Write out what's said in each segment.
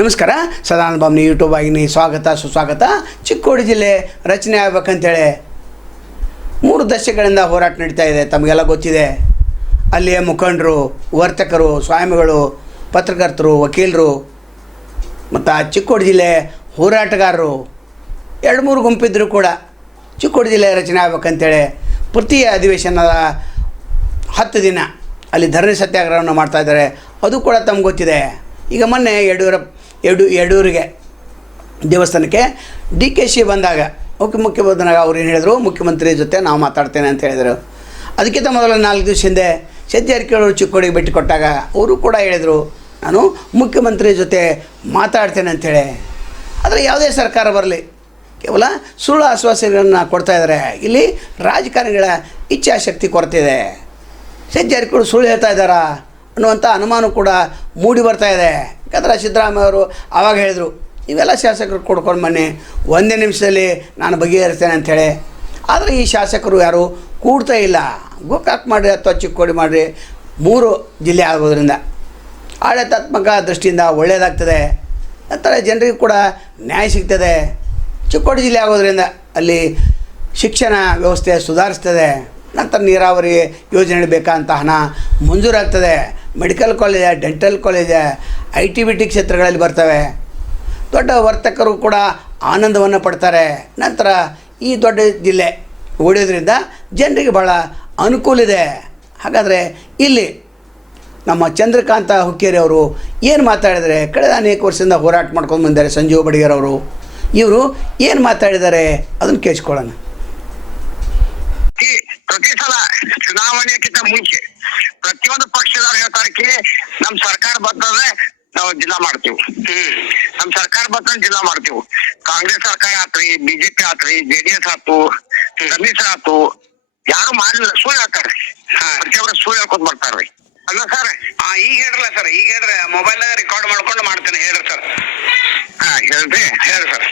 ನಮಸ್ಕಾರ. ಸದಾನಂದ ಬಾಮ್ನಿ ಯೂಟ್ಯೂಬ್ ಆಗಿನಿ ಸ್ವಾಗತ ಸುಸ್ವಾಗತ. ಚಿಕ್ಕೋಡಿ ಜಿಲ್ಲೆ ರಚನೆ ಆಗಬೇಕಂತೇಳಿ 3 ದಶಕಗಳಿಂದ ಹೋರಾಟ ನಡೀತಾ ಇದೆ. ತಮಗೆಲ್ಲ ಗೊತ್ತಿದೆ. ಅಲ್ಲಿಯ ಮುಖಂಡರು, ವರ್ತಕರು, ಸ್ವಾಮಿಗಳು, ಪತ್ರಕರ್ತರು, ವಕೀಲರು ಮತ್ತು ಚಿಕ್ಕೋಡಿ ಜಿಲ್ಲೆ ಹೋರಾಟಗಾರರು 2-3 ಗುಂಪಿದ್ದರೂ ಕೂಡ ಚಿಕ್ಕೋಡಿ ಜಿಲ್ಲೆ ರಚನೆ ಆಗಬೇಕಂತೇಳಿ ಪ್ರತಿ ಅಧಿವೇಶನದ 10 ದಿನ ಅಲ್ಲಿ ಧರಣಿ ಸತ್ಯಾಗ್ರಹವನ್ನು ಮಾಡ್ತಾಯಿದ್ದಾರೆ. ಅದು ಕೂಡ ತಮ್ಗೆ ಗೊತ್ತಿದೆ. ಈಗ ಮೊನ್ನೆ ಯಡೂರಿಗೆ ದೇವಸ್ಥಾನಕ್ಕೆ DKC ಬಂದಾಗ ಮುಖ್ಯಮಂತ್ರಿನಾಗ ಅವ್ರು ಏನು ಹೇಳಿದರು, ಮುಖ್ಯಮಂತ್ರಿ ಜೊತೆ ನಾವು ಮಾತಾಡ್ತೇನೆ ಅಂತ ಹೇಳಿದರು. ಅದಕ್ಕಿಂತ ಮೊದಲು 4 ದಿವಸ ಹಿಂದೆ ಸತ್ಯಾರ್ಕಿಯವರು ಚಿಕ್ಕೋಡಿಗೆ ಭೇಟಿ ಕೊಟ್ಟಾಗ ಅವರು ಕೂಡ ಹೇಳಿದರು, ನಾನು ಮುಖ್ಯಮಂತ್ರಿ ಜೊತೆ ಮಾತಾಡ್ತೇನೆ ಅಂಥೇಳಿ. ಆದರೆ ಯಾವುದೇ ಸರ್ಕಾರ ಬರಲಿ ಕೇವಲ ಸುಳ್ಳು ಆಶ್ವಾಸನೆಗಳನ್ನು ಕೊಡ್ತಾಯಿದ್ದಾರೆ. ಇಲ್ಲಿ ರಾಜಕಾರಣಿಗಳ ಇಚ್ಛಾಶಕ್ತಿ ಕೊರತೆ ಇದೆ. ಸತ್ಯಾರ್ಕಿಯವರು ಸುಳ್ಳು ಹೇಳ್ತಾ ಇದ್ದಾರಾ ಅನ್ನುವಂಥ ಅನುಮಾನ ಕೂಡ ಮೂಡಿ ಬರ್ತಾ ಇದೆ. ಯಾಕಂದರೆ ಸಿದ್ದರಾಮಯ್ಯ ಅವರು ಆವಾಗ ಹೇಳಿದರು, ಇವೆಲ್ಲ ಶಾಸಕರು ಕೊಡ್ಕೊಂಡು ಬನ್ನಿ, 1 ನಿಮಿಷದಲ್ಲಿ ನಾನು ಬಗೆಹರಿಸ್ತೇನೆ ಅಂಥೇಳಿ. ಆದರೆ ಈ ಶಾಸಕರು ಯಾರು ಕೂಡ್ತಾ ಇಲ್ಲ. ಗೋಕಾಕ್ ಮಾಡಿರಿ ಅಥವಾ ಚಿಕ್ಕೋಡಿ ಮಾಡಿರಿ, 3 ಜಿಲ್ಲೆ ಆಗೋದ್ರಿಂದ ಆಡಳಿತಾತ್ಮಕ ದೃಷ್ಟಿಯಿಂದ ಒಳ್ಳೆಯದಾಗ್ತದೆ. ನಂತರ ಜನರಿಗೂ ಕೂಡ ನ್ಯಾಯ ಸಿಗ್ತದೆ. ಚಿಕ್ಕೋಡಿ ಜಿಲ್ಲೆ ಆಗೋದ್ರಿಂದ ಅಲ್ಲಿ ಶಿಕ್ಷಣ ವ್ಯವಸ್ಥೆ ಸುಧಾರಿಸ್ತದೆ. ನಂತರ ನೀರಾವರಿ ಯೋಜನೆ ಬೇಕಾದಂಥ ಹಣ ಮಂಜೂರಾಗ್ತದೆ. Medical college, dental college, IT-BT ಕ್ಷೇತ್ರಗಳಲ್ಲಿ ಬರ್ತವೆ. ದೊಡ್ಡ ವರ್ತಕರು ಕೂಡ ಆನಂದವನ್ನು ಪಡ್ತಾರೆ. ನಂತರ ಈ ದೊಡ್ಡ ಜಿಲ್ಲೆ ಓಡೋದ್ರಿಂದ ಜನರಿಗೆ ಭಾಳ ಅನುಕೂಲ ಇದೆ. ಹಾಗಾದರೆ ಇಲ್ಲಿ ನಮ್ಮ ಚಂದ್ರಕಾಂತ ಹುಕ್ಕೇರಿ ಅವರು ಏನು ಮಾತಾಡಿದರೆ, ಕಳೆದ ಅನೇಕ ವರ್ಷದಿಂದ ಹೋರಾಟ ಮಾಡ್ಕೊಂಡು ಬಂದಿದ್ದಾರೆ ಸಂಜೀವ್ ಬಡಿಗೇರವರು. ಇವರು ಏನು ಮಾತಾಡಿದ್ದಾರೆ ಅದನ್ನು ಕೇಳಿಸ್ಕೊಳ್ಳೋಣ. ಪ್ರತಿ ಸಲ ಚುನಾವಣೆಗಿಂತ ಮುಂಚೆ ಪ್ರತಿಯೊಂದು ಪಕ್ಷದವ್ರು ಹೇಳ್ತಾರಕ್ಕೆ ನಮ್ ಸರ್ಕಾರ ಬರ್ತದೆ, ನಾವು ಜಿಲ್ಲಾ ಮಾಡ್ತೀವಿ. ನಮ್ ಸರ್ಕಾರ ಬರ್ತದೆ, ಜಿಲ್ಲಾ ಮಾಡ್ತೀವಿ. ಕಾಂಗ್ರೆಸ್ ಸರ್ಕಾರ ಆತ್ರಿ, BJP ಆತ್ರಿ, JDS ಆತು, ಸಮ್ಮಿಶ್ರ ಆತು, ಯಾರು ಮಾಡಲಿಲ್ಲ, ಸುಳ್ಳು ಹೇಳ್ತಾರೆ. ಪ್ರತಿಯೊಬ್ಬರು ಸುಳ್ಳು ಹೇಳ್ಕೊತ ಬರ್ತಾರ್ರಿ. ಅಲ್ಲ ಸರ್, ಈಗ ಹೇಳ್ರಲ್ಲ ಸರ್, ಈಗ ಹೇಳ್ರಿ, ಮೊಬೈಲ್ದಾಗ ರೆಕಾರ್ಡ್ ಮಾಡ್ಕೊಂಡು ಮಾಡ್ತೇನೆ, ಹೇಳ್ರಿ ಸರ್. ಹೇಳ್ರಿ ಸರ್.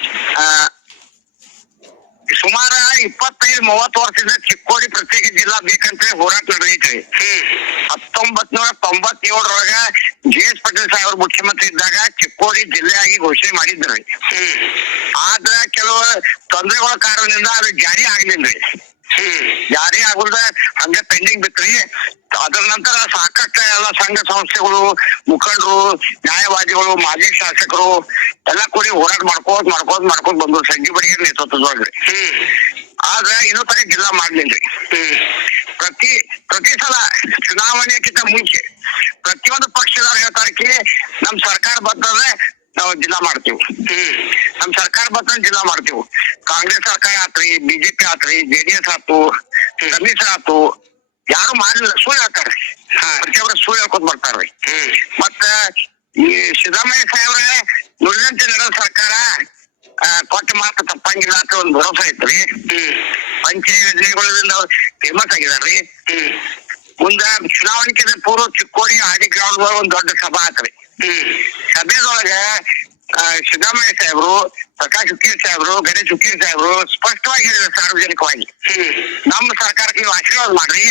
ಸುಮಾರು 25-30 ವರ್ಷದಿಂದ ಚಿಕ್ಕೋಡಿ ಪ್ರತ್ಯೇಕ ಜಿಲ್ಲಾ ಬೇಕಂತ ಹೋರಾಟ ನಡೆದೈತ್ರಿ. 1997 JS ಪಾಟೀಲ್ ಸಾಹೇಬ್ರು ಮುಖ್ಯಮಂತ್ರಿ ಇದ್ದಾಗ ಚಿಕ್ಕೋಡಿ ಜಿಲ್ಲೆಯಾಗಿ ಘೋಷಣೆ ಮಾಡಿದ್ರಿ. ಆದ್ರ ಕೆಲವು ತೊಂದರೆಗಳ ಕಾರಣದಿಂದ ಅದು ಜಾರಿ ಆಗ್ಲಿಲ್ರಿ. ಜಾರಿ ಆಗುದ ಹಂಗೆ ಪೆಂಡಿಂಗ್ ಬಿತ್ರಿ. ಅದರ ನಂತರ ಸಾಕಷ್ಟು ಎಲ್ಲ ಸಂಘ ಸಂಸ್ಥೆಗಳು, ಮುಖಂಡರು, ನ್ಯಾಯವಾದಿಗಳು, ಮಾಜಿ ಶಾಸಕರು ಎಲ್ಲ ಕೂಡಿ ಹೋರಾಟ ಮಾಡ್ಕೋತ ಬಂದ್ರು ಸಂಜೀವ್ ಬಡಿಗೇರ್ ನೇತೃತ್ವದೊಳಗ್ರಿ. ಆದ್ರ ಇನ್ನೂ ತನಕ ಜಿಲ್ಲಾ ಮಾಡ್ಲಿಲ್ರಿ. ಪ್ರತಿ ಸಲ ಚುನಾವಣೆಗಿಂತ ಮುಂಚೆ ಪ್ರತಿಯೊಂದು ಪಕ್ಷದವ್ರು ಹೇಳ್ತಾರಕ್ಕೆ ನಮ್ ಸರ್ಕಾರ ಬರ್ತದೆ, ನಾವು ಜಿಲ್ಲಾ ಮಾಡ್ತೀವಿ. ನಮ್ ಸರ್ಕಾರ ಬರ್ತದೆ, ಜಿಲ್ಲಾ ಮಾಡ್ತೀವಿ. ಕಾಂಗ್ರೆಸ್ ಸರ್ಕಾರ ಆತ್ರಿ, BJP ಆತ್ರಿ, JDS ಆತು, ಸಮ್ಮಿಶ್ರ ಆತು, ಯಾರು ಮಾಡಲಿಲ್ಲ, ಸುಳ್ಳು ಹೇಳ್ತಾರೆ. ಪ್ರತಿಯೊಬ್ಬರು ಸುಳ್ಳು ಹೇಳ್ಕೊತ ಬರ್ತಾರ್ರಿ. ಮತ್ತ ಈ ಸಿದ್ದರಾಮಯ್ಯ ಸಾಹೇಬ್ರೆ ನುಡಿದಂತೆ ನಡೆದ ಸರ್ಕಾರ ಕೊಟ್ಟ ಮಾತು ತಪ್ಪಂಗಿಲ್ಲ ಅಂತ ಒಂದು ಭರವಸೆ ಐತ್ರಿ. ಪಂಚಾಯತ್ ಯೋಜನೆಗಳಿಂದ ಫೇಮಸ್ ಆಗಿದಾರ್ರಿ. ಮುಂದ ಚುನಾವಣೆಗಿಂತ ಪೂರ್ವ ಚಿಕ್ಕೋಡಿ ಆಡಿ ಗ್ರೌಂಡ್ ಒಂದ್ ದೊಡ್ಡ ಸಭಾ ಆತ್ರಿ. ಸಭೆದೊಳಗ ಸಿದ್ದರಾಮಯ್ಯ ಸಾಹೇಬ್ರು, ಪ್ರಕಾಶ್ ಹುಕ್ಕೇರಿ ಸಾಹೇಬ್ರು, ಗಣೇಶ್ ಹುಕ್ಕೇರಿ ಸಾಹೇಬ್ರು ಸ್ಪಷ್ಟವಾಗಿ ಹೇಳಿದ್ರು ಸಾರ್ವಜನಿಕವಾಗಿ, ನಮ್ಮ ಸರ್ಕಾರಕ್ಕೆ ನೀವು ಆಶೀರ್ವಾದ ಮಾಡ್ರಿ,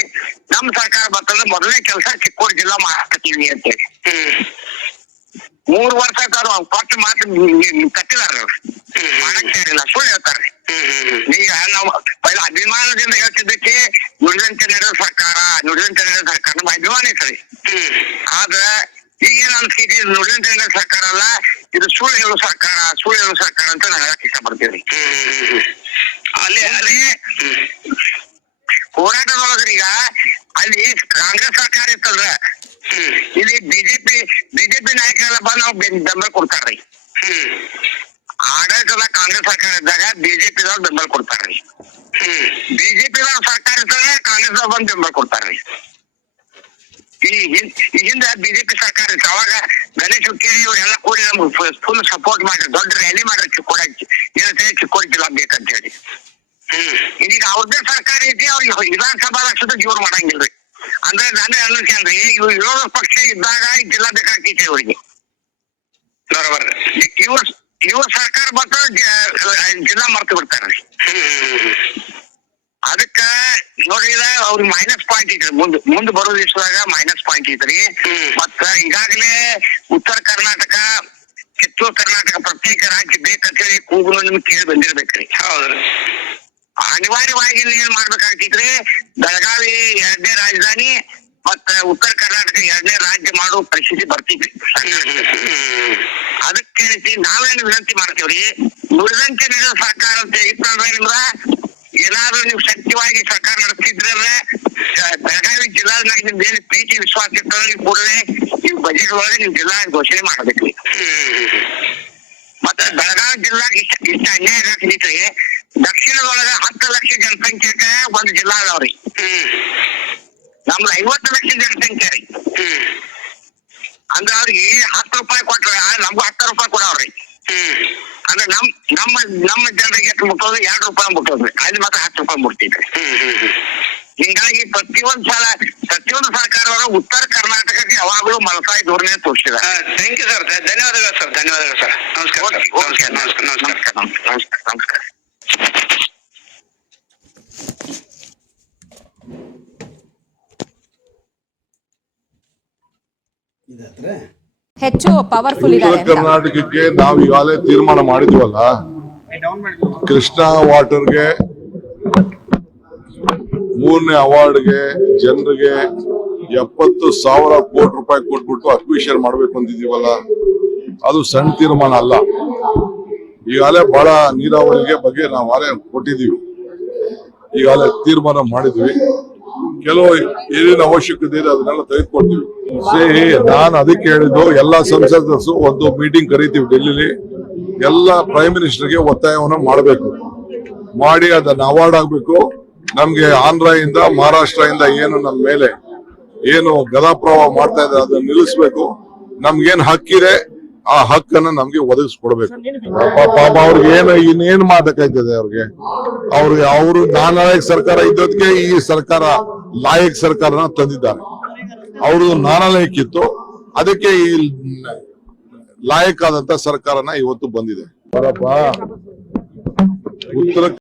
ನಮ್ಮ ಸರ್ಕಾರ ಬರ್ತಂದ್ರೆ ಮೊದಲನೇ ಕೆಲಸ ಚಿಕ್ಕೋಡಿ ಜಿಲ್ಲಾ ಮಾಡ್ತೀವಿ ಅಂತೇಳಿ. 3 ವರ್ಷ ಕೊಟ್ಟ ಮಾತು ಕಟ್ಟಿದಾರ, ಮಾಡಕ್ ತಯಾರಿಲ್ಲ, ಸುಳ್ಳು ಹೇಳ್ತಾರೆ. ಈಗ ನಾವು ಪೈಲ ಅಭಿಮಾನದಿಂದ ಹೇಳ್ತಿದ್ದಕ್ಕೆ ನುಡಿದಂತೆ ನಡೆದ ಸರ್ಕಾರ ನಮ್ಮ ಅಭಿಮಾನ ಐತ್ರಿ. ಆದ್ರ ಈಗೇನ್ ಅನ್ಸ್ತಿದೆ, ನುಡಿದಂತೆ ನಡೆದ ಸರ್ಕಾರ ಅಲ್ಲ, ಇದು ಸುಳ್ಳು ಹೇಳೋ ಸರ್ಕಾರ ಅಂತ ನಾನು ಹೇಳಕ್ ಇಷ್ಟಪಡ್ತೀವಿ. ಅಲ್ಲಿ ಹೋರಾಟದೊಳಗ್ರಿ ಈಗ ಅಲ್ಲಿ ಕಾಂಗ್ರೆಸ್ ಸರ್ಕಾರ ಇತ್ತಲ್ರ, ಇಲ್ಲಿ ಬಿಜೆಪಿ ನಾಯಕರೆಲ್ಲ ಬಂದು ನಾವು ಬೆಂಬಲ ಕೊಡ್ತಾರ್ರಿ. ಆಡಳಿತದ ಕಾಂಗ್ರೆಸ್ ಸರ್ಕಾರ ಇದ್ದಾಗ ಬಿಜೆಪಿದವ್ರು ಬೆಂಬಲ ಕೊಡ್ತಾರ್ರಿ. ಬಿಜೆಪಿದವ್ರ ಸರ್ಕಾರ ಇದ್ದಾಗ ಕಾಂಗ್ರೆಸ್ ಬಂದು ಬೆಂಬಲ ಕೊಡ್ತಾರ್ರಿ. ಈಗಿಂದ BJP ಸರ್ಕಾರ ಇತ್ತು, ಅವಾಗ ಗಣೇಶ್ ಹುಕ್ಕೇರಿ ಇವರೆಲ್ಲ ಕೂಡಿ ನಮ್ಗೆ ಫುಲ್ ಸಪೋರ್ಟ್ ಮಾಡ್ರಿ, ದೊಡ್ಡ ರ್ಯಾಲಿ ಮಾಡ್ರಿ ಚಿಕ್ಕೋಡಿ ಜಿಲ್ಲಾ ಬೇಕಂತ ಹೇಳಿ. ಈಗ ಅವ್ರದ್ದೇ ಸರ್ಕಾರ ಐತಿ, ಅವ್ರಿಗೆ ವಿಧಾನಸಭಾ ಲಕ್ಷದ ಜೋರ್ ಮಾಡಂಗಿಲ್ರಿ. ಅಂದ್ರೆ ನಾನೇ ಅನ್ನಿಸ್ಕೊಂಡ್ರಿ, ಇವ್ರು ವಿರೋಧ ಪಕ್ಷ ಇದ್ದಾಗ ಜಿಲ್ಲಾ ಬೇಕಾಗ್ತೈತಿ ಅವ್ರಿಗೆ. ಬರೋಬರ್. ಇವ್ರ ಸರ್ಕಾರ ಬಂದ ಜಿಲ್ಲಾ ಮರ್ತು ಬಿಡ್ತಾರ್ರಿ. ಅದಕ್ಕ ನೋಡಿದ ಅವ್ರಿಗೆ ಮೈನಸ್ ಪಾಯಿಂಟ್ ಐತ್ರಿ. ಮುಂದ್ ಬರೋ ದಿವಸದಾಗ ಮೈನಸ್ ಪಾಯಿಂಟ್ ಐತ್ರಿ. ಮತ್ತ ಈಗಾಗಲೇ ಉತ್ತರ ಕರ್ನಾಟಕ, ಕಿತ್ತೂರು ವಿಶ್ವ ಕರ್ನಾಟಕ ಪ್ರತ್ಯೇಕ ರಾಜ್ಯ ಬೇಕಂತೇಳಿ ಕೂಗಲು ನಿಮ್ಗೆ ಕೇಳಿ ಬಂದಿರ್ಬೇಕ್ರಿ. ಹೌದ್ರಿ. ಅನಿವಾರ್ಯವಾಗಿ ಏನ್ ಮಾಡ್ಬೇಕಾಗ್ತಿದ್ರಿ, ಬೆಳಗಾವಿ 2ನೇ ರಾಜಧಾನಿ ಮತ್ತ ಉತ್ತರ ಕರ್ನಾಟಕ 2ನೇ ರಾಜ್ಯ ಮಾಡುವ ಪರಿಸ್ಥಿತಿ ಬರ್ತಿದ್ವಿ. ಅದಕ್ಕೆ ನಾವೇನು ವಿನಂತಿ ಮಾಡ್ತೇವ್ರಿ, ನುಡಿದಂತೆ ನಡೆದ ಸರ್ಕಾರ ಅಂತ ಇತ್ತಂದ್ರೆ ನಿಮ್ಗ ಏನಾದ್ರು ನೀವು ಸತ್ಯವಾಗಿ ಸರ್ಕಾರ ನಡೆಸ್ತಿದ್ರೆ ಬೆಳಗಾವಿ ಜಿಲ್ಲಾದಾಗ ನಿಮ್ದು ಏನು ಪ್ರೀತಿ ವಿಶ್ವಾಸ ಇರ್ತದೆ, ನೀವು ಕೂಡಲೇ ನೀವು ಬಜೆಟ್ ಒಳಗೆ ನೀವು ಜಿಲ್ಲಾ ಘೋಷಣೆ ಮಾಡ್ಬೇಕ್ರಿ. ಮತ್ತೆ ಬೆಳಗಾವಿ ಜಿಲ್ಲಾಗ ಇಷ್ಟ ಅನ್ಯಾಯ ಆಗ್ತೈತ್ರಿ. ದಕ್ಷಿಣದೊಳಗ 10 ಲಕ್ಷ ಜನಸಂಖ್ಯೆಗೆ ಒಂದು ಜಿಲ್ಲಾ ಅದಾವ್ರಿ. ನಮ್ದು 50 ಲಕ್ಷ ಜನಸಂಖ್ಯೆ ರೀ. ಅಂದ್ರೆ ಅವ್ರಿಗೆ 10 ರೂಪಾಯಿ ಕೊಟ್ರ ನಮ್ಗೂ 10 ರೂಪಾಯಿ ಕೊಡವ್ರಿ. ಅಂದ್ರೆ ನಮ್ಮ ಜನರಿಗೆ ಎಷ್ಟು ಮುಟ್ಟೋದು 2 ರೂಪಾಯಿ ಮುಟ್ಟೋದ್ರಿ, ಅಲ್ಲಿ ಮಾತ್ರ 10 ರೂಪಾಯಿ ಮುಟ್ತಿದ್ರಿ. ಹಿಂಗಾಗಿ ಪ್ರತಿಯೊಂದು ಸರ್ಕಾರದವರು ಉತ್ತರ ಕರ್ನಾಟಕಕ್ಕೆ ಯಾವಾಗಲೂ ಮಲಸಾಯಿ ಧೋರಣೆ ತೋರಿಸಿದ. ಥ್ಯಾಂಕ್ ಯು ಸರ್, ಧನ್ಯವಾದಗಳು ಸರ್, ಧನ್ಯವಾದಗಳು ಸರ್. ನಮಸ್ಕಾರ, ನಮಸ್ಕಾರ. ಹೆಚ್ಚು ಪವರ್ಫುಲ್ ಉತ್ತರ ಇದ್ದಾರೆ ಅಂತ. ಕರ್ನಾಟಕಕ್ಕೆ ನಾವು ಈಗಾಗಲೇ ತೀರ್ಮಾನ ಮಾಡಿದ್ವಲ್ಲ, ಕೃಷ್ಣಾ ವಾಟರ್ಗೆ 3ನೇ ಅವಾರ್ಡ್ಗೆ ಜನರಿಗೆ 70,000 ಕೋಟಿ ರೂಪಾಯಿ ಕೊಟ್ಬಿಟ್ಟು ಅಕ್ವಿಷನ್ ಮಾಡ್ಬೇಕು ಅಂತಿದೀವಲ್ಲ, ಅದು ಸಣ್ಣ ತೀರ್ಮಾನ ಅಲ್ಲ. ಈಗಾಗಲೇ ಬಹಳ ನೀರಾವರಿಗೆ ಬಗ್ಗೆ ನಾವು ಆಲೇ ಕೊಟ್ಟಿದ್ದೀವಿ, ಈಗಾಗಲೇ ತೀರ್ಮಾನ ಮಾಡಿದ್ವಿ. ಕೆಲವು ಏನೇನು ಅವಶ್ಯಕತೆ ಇದೆ ಅದನ್ನೆಲ್ಲ ತೆಗೆದುಕೊಡ್ತೀವಿ. ನಾನು ಅದಕ್ಕೆ ಹೇಳಿದ್ದು, ಎಲ್ಲಾ ಸಂಸದರು ಒಂದು ಮೀಟಿಂಗ್ ಕರಿತೀವಿ ಡೆಲ್ಲಿಲಿ, ಎಲ್ಲ ಪ್ರೈಮ್ ಮಿನಿಸ್ಟರ್ಗೆ ಒತ್ತಾಯವನ್ನು ಮಾಡಬೇಕು, ಮಾಡಿ ಅದನ್ನ ಅವಾರ್ಡ್ ಆಗ್ಬೇಕು. ನಮ್ಗೆ ಆಂಧ್ರ ಇಂದ ಮಹಾರಾಷ್ಟ್ರ ಇಂದ ಏನು ನಮ್ಮ ಮೇಲೆ ಏನು ಗದಾಪ್ರವಾಹ ಮಾಡ್ತಾ ಇದ್ದಾರೆ ಅದನ್ನ ನಿಲ್ಲಿಸ್ಬೇಕು. ನಮ್ಗೇನ್ ಹಕ್ಕಿದೆ ಆ ಹಕ್ಕನ್ನ ನಮ್ಗೆ ಒದಗಿಸ್ಕೊಡ್ಬೇಕು. ಪಾಪ ಅವ್ರಿಗೆ ಇನ್ನೇನ್ ಮಾಡಬೇಕಾಯ್ತದೆ ಅವ್ರಿಗೆ ಅವರು ನಾಲಾಯಕ್ ಸರ್ಕಾರ ಇದ್ದದಕ್ಕೆ ಈ ಸರ್ಕಾರ ಲಾಯಕ್ ಸರ್ಕಾರನ ತಂದಿದ್ದಾರೆ. ಅವರು ನಾಲಾಯಕ್ ಇತ್ತು, ಅದಕ್ಕೆ ಈ ಲಾಯಕ್ ಆದಂತ ಸರ್ಕಾರನ ಇವತ್ತು ಬಂದಿದೆ. ಉತ್ತರ